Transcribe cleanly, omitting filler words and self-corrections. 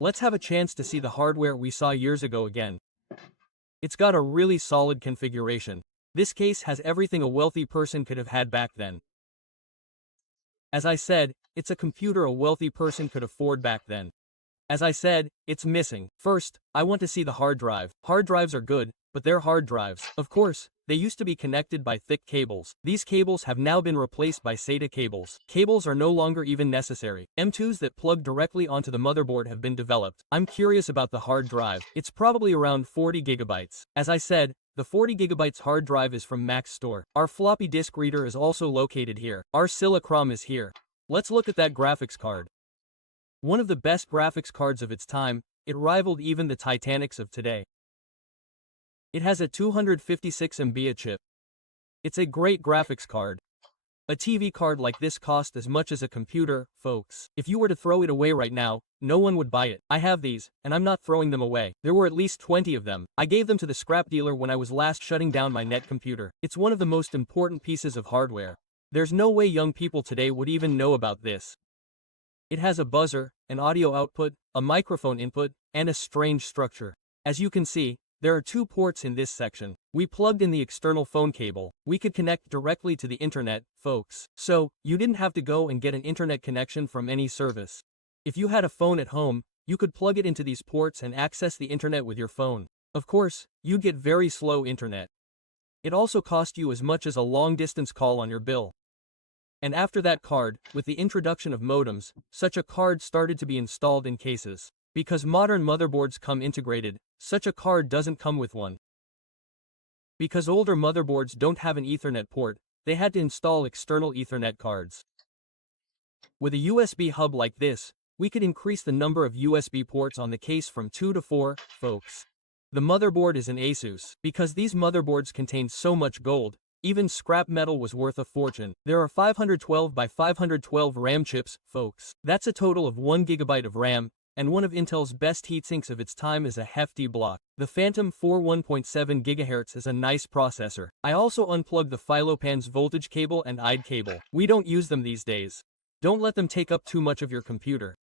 Let's have a chance to see the hardware we saw years ago again. It's got a really solid configuration. This case has everything a wealthy person could have had back then. As I said, it's a computer a wealthy person could afford back then. As I said, it's missing. First, I want to see the hard drive. Hard drives are good, but they're hard drives. Of course, they used to be connected by thick cables. These cables have now been replaced by SATA cables. Cables are no longer even necessary. M2s that plug directly onto the motherboard have been developed. I'm curious about the hard drive. It's probably around 40 gigabytes. As I said, the 40 gigabytes hard drive is from Mac's store. Our floppy disk reader is also located here. Our Silicrom is here. Let's look at that graphics card. One of the best graphics cards of its time, it rivaled even the Titanics of today. It has a 256 MB chip. It's a great graphics card. A TV card like this costs as much as a computer, folks. If you were to throw it away right now, no one would buy it. I have these, and I'm not throwing them away. There were at least 20 of them. I gave them to the scrap dealer when I was last shutting down my net computer. It's one of the most important pieces of hardware. There's no way young people today would even know about this. It has a buzzer, an audio output, a microphone input, and a strange structure. As you can see, there are 2 ports in this section. We plugged in the external phone cable. We could connect directly to the internet, folks. So, you didn't have to go and get an internet connection from any service. If you had a phone at home, you could plug it into these ports and access the internet with your phone. Of course, you'd get very slow internet. It also cost you as much as a long-distance call on your bill. And after that card, with the introduction of modems, such a card started to be installed in cases. Because modern motherboards come integrated, such a card doesn't come with one. Because older motherboards don't have an Ethernet port, they had to install external Ethernet cards. With a USB hub like this, we could increase the number of USB ports on the case from 2 to 4, folks. The motherboard is an Asus. Because these motherboards contain so much gold, even scrap metal was worth a fortune. There are 512 by 512 RAM chips, folks. That's a total of 1 GB of RAM, and one of Intel's best heatsinks of its time is a hefty block. The Phantom 4 1.7 GHz is a nice processor. I also unplugged the Philopan's voltage cable and IDE cable. We don't use them these days. Don't let them take up too much of your computer.